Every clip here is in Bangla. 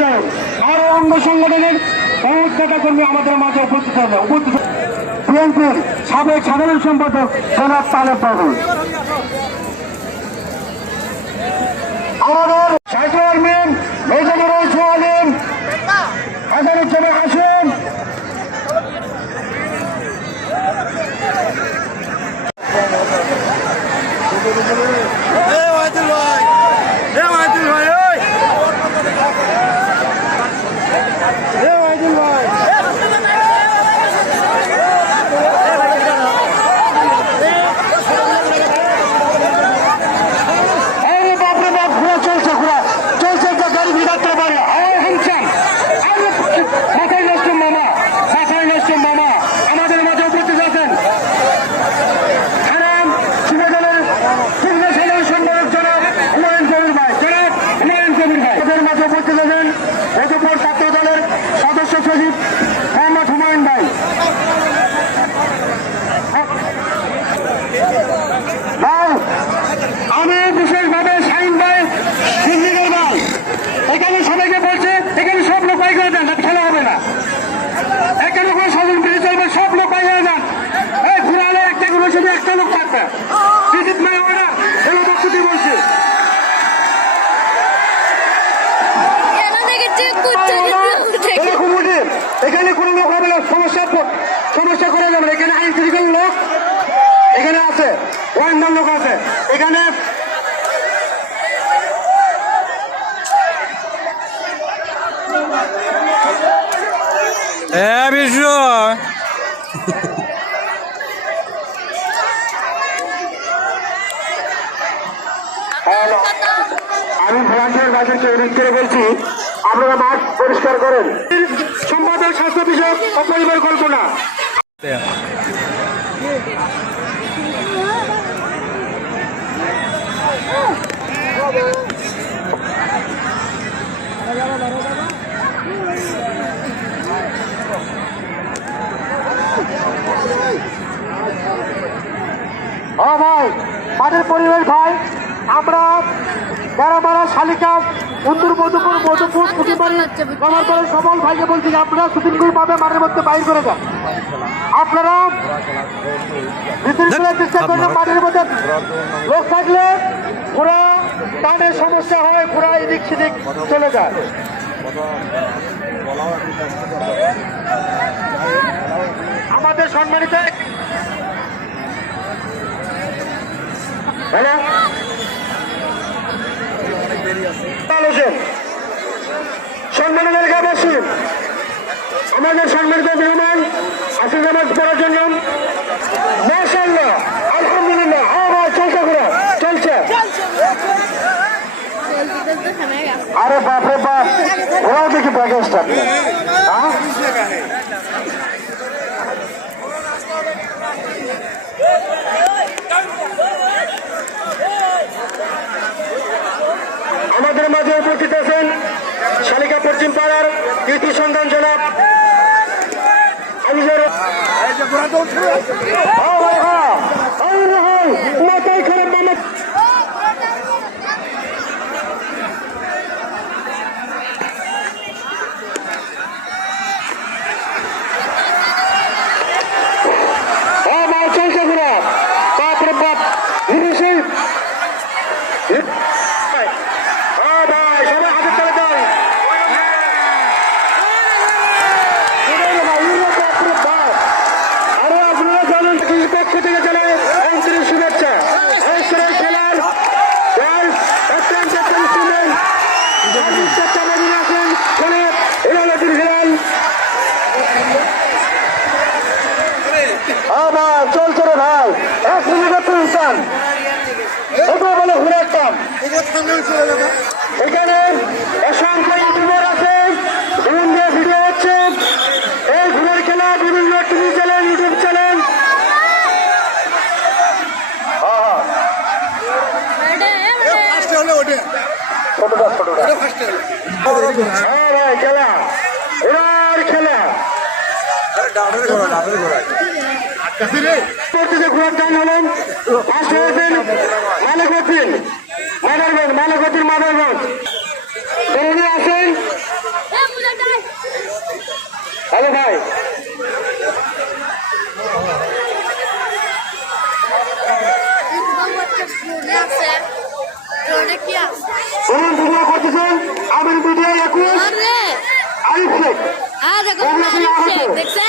সাহেব আরও অঙ্গ সংগঠনের বহুত কর্মী আমাদের মাঝে উপস্থিত হবে উপস্থিত বিএনপির সাবেক সাধারণ সম্পাদক জনাব তালেব বাবু। আমাদের সাইকেল মিম মেজানুর সোহালিম হাসানুজ্জামান আসেন এ ওয়াহিদুল ভাই এ ওয়াহিদুল ভাই ওই এ ওয়াহিদুল ভাই আরে বাপরে বাপ ঘোরা চলছে ঘোরা চলছে একটা গাড়ি ভিড়াতে পারে আরে হামচান আরে মাথায় নষ্ট মামা মাথায় নষ্ট মামা আমাদের মাঝে উপস্থিত আছেন হারাম সুবেদানের পূর্ণ সাধারণ সম্পাদক জনাব হুমায়ুন কবির ভাই জনাব হুমায়ুন কবির ভাই আমাদের মাঝে উপস্থিত আছেন মধুপুর ছাত্র দলের সদস্য সচিব মোহাম্মদ হুমায়ুন ভাই ভাই আমি বিশেষভাবে শাহিন ভাই সিন্দিকের ভাই এখানে সবাইকে বলছে এখানে সব লোক পাই করে দেন না খেলা হবে না এখানে কোনো স্বজন পিছিয়ে চলবে সব লোক পাই হয়ে যান এই ঘুরালে একটা গুলো শুধু একটা লোক থাকবে বিজিত মাই হবে না এগুলো বক্তব্য বলছে কেন দেখেছি কুচ্ছা দেখে এরকম উঠে এখানে কোনো লোক হবে না সমস্যা সমস্যা করে যাবে না। এখানে আইন ফিজিক্যাল লোক এখানে আছে ওয়াইন্ডার লোক আছে। এখানে বিশ্ব হ্যালো। আমি ভলান্টিয়ার বাজারকে অনুরোধ করে বলছি আপনারা মাঠ পরিষ্কার করেন। সম্পাদক স্বাস্থ্য বিষয়ক ও পরিবার কল্পনা। ও ভাই মাঠের পরিবেশ ভাই, আমরা বেড়ামারা শালিকা উত্তর মধুপুর মধুপুর পুঁটিবাড়ি কমারপাড়ের সবল ভাইকে বলছি যে আপনারা সুতিনগুল পাবে মাঠের মধ্যে বাইর করে যান আপনারা চেষ্টা করবেন মাঠের মধ্যে লোক থাকলে পুরা টানের সমস্যা হয় পুরা এদিক সেদিক চলে যায়। আমাদের সম্মানিত হ্যালো? সম্মানিত এলাকাবাসী, আমাদের সম্মানিত মেহমান নামাজ পড়ার জন্য। মাশাল্লাহ আলহামদুলিল্লাহ হ্যাঁ ভাই চলছে ঘুরে চলছে আরে বাপরে বাপ। ওরাও দেখি প্যাকেজটা হ্যাঁ? আমাদের মাঝে উপস্থিত আছেন শালিকা পশ্চিম পাড়ার কৃতি সন্ধান জনাব মাথায় খারাপ মামা Yeah. এখানে অসংখ্য আছে। বিভিন্ন ভিডিও হচ্ছে। খেলা বিভিন্ন টিভি চ্যানেল ইউটিউব চ্যানেল হ্যাঁ ভাই খেলা। এবার খেলা। পরবর্তীতে ঘোরার টান হলেন ফার্স্ট হয়েছেন মালিকউদ্দিন মাদারগঞ্জ মালিকউদ্দিন মাদারগঞ্জ। এগিয়ে আসেন। হ্যালো ভাই। করতেছেন। আমির মিডিয়া একুশ আরিফ শেখ। দেখছেন?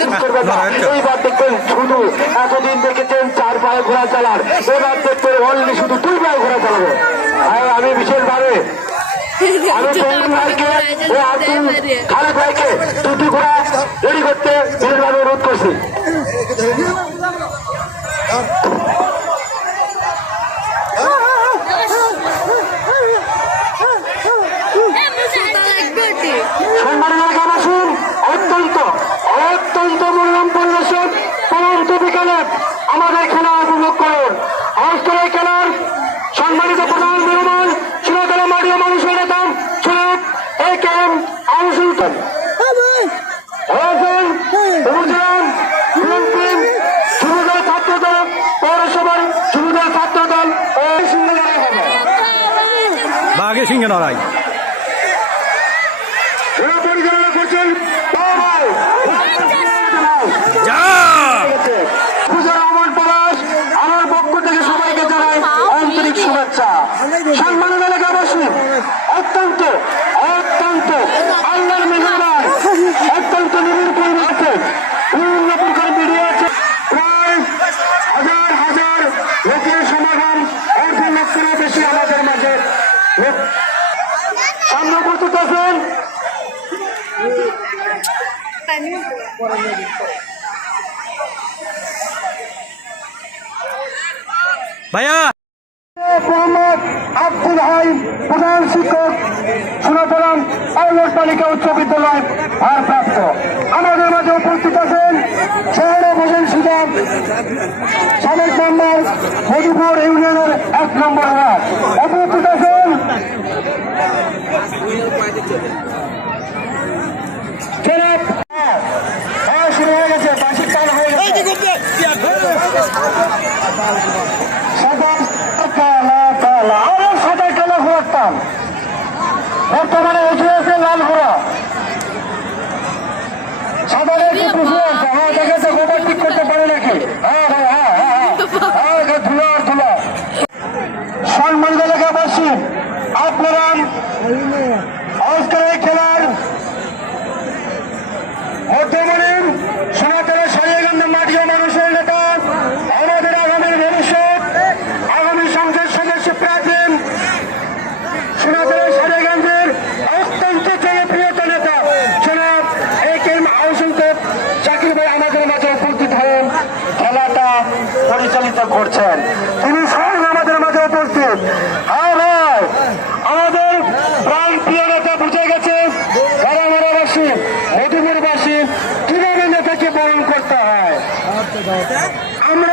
এইবার দেখবেন শুধু এতদিন দেখেছেন চার পায়ে ঘোড়া চালান এবার দেখবেন অনলি শুধু দুই পায়ে ঘোড়া চালাবো। আমি বিশেষভাবে আমি বন্ধু ভাইকে দুটি ঘোড়া রেডি করতে বিশেষভাবে অনুরোধ করছি। সুলতান হ্যাঁ। পৌরসভার সুবিধা ছাত্র দল সিংহ লড়াই হবে বাঘে সিংহ লড়াই আব্দুল হাই প্রধান শিক্ষক, সুনাতরাম আইলট তালিকা উচ্চ বিদ্যালয় আর প্রাপ্ত আমাদের মাঝে উপস্থিত আছেন শহরে ভোজন সুযোগ সাবেক মেম্বার মধুপুর ইউনিয়নের এক নম্বর উপস্থিত আছেন আমরা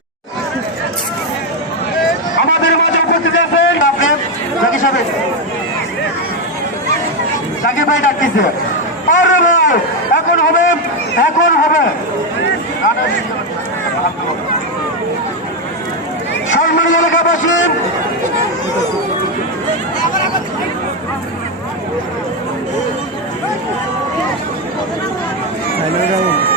সাকিব ভাই ডাকতেছে। এখন হবে এখন হবে। সম্মানিত এলাকাবাসী হ্যালো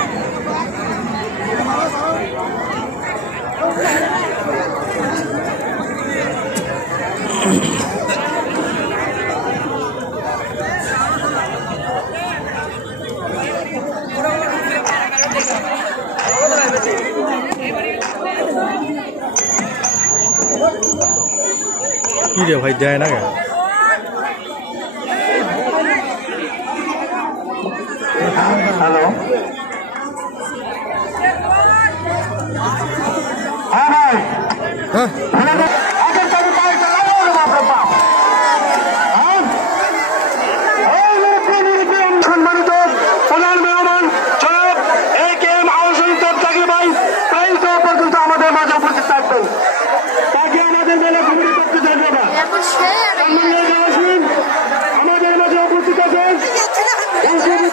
विद्या है ना क्या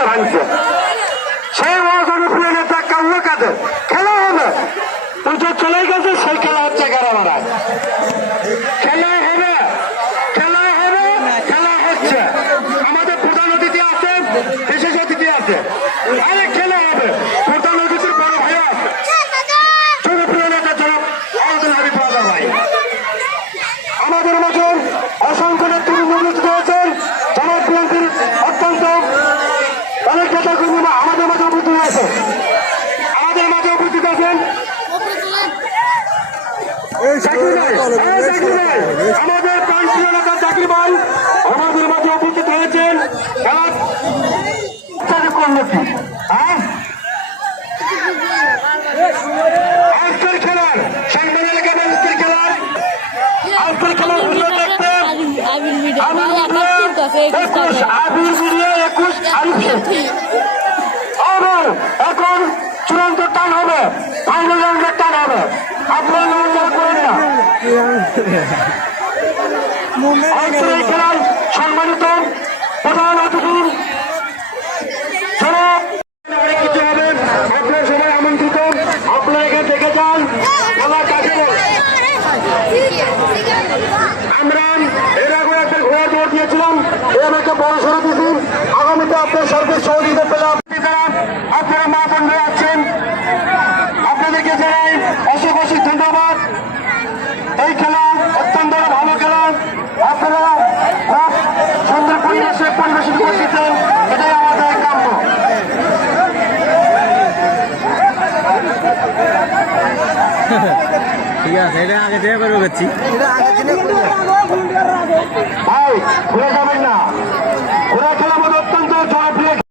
করে ভাঙছে সেই ওয়াজের উপরে নেতা কাউয়া কাদের খেলা হবে। ওই যে চলে গেছে, সেই আমাদের প্রান্তীয় এলাকার চাকরি ভাই আমাদের মাঝে উপস্থিত হয়েছেন করল কি খেলার সাংবাদ এলাকার আজকের খেলার আজকের খেলার আবির মিডিয়া একুশ, আবির মিডিয়া একুশ। আরিফ সম্মানিত প্রধান অতিথি কিছু হবেন আপনার সবাই আমন্ত্রিত। আপনারা এখানে দেখে যান আমরা এর আগে একটা দিয়েছিলাম। এ আমাকে বড় সড়ো দিয়েছি। আগামীতে আপনার সর্বোচ্চ সহযোগিতা পেলে আপনারা আপনারা মা বন্ধু আছেন। ঠিক আছে এটা আগে যেয়ে বেরো গেছি আয় ঘুরে যাবেন না। ঘোরা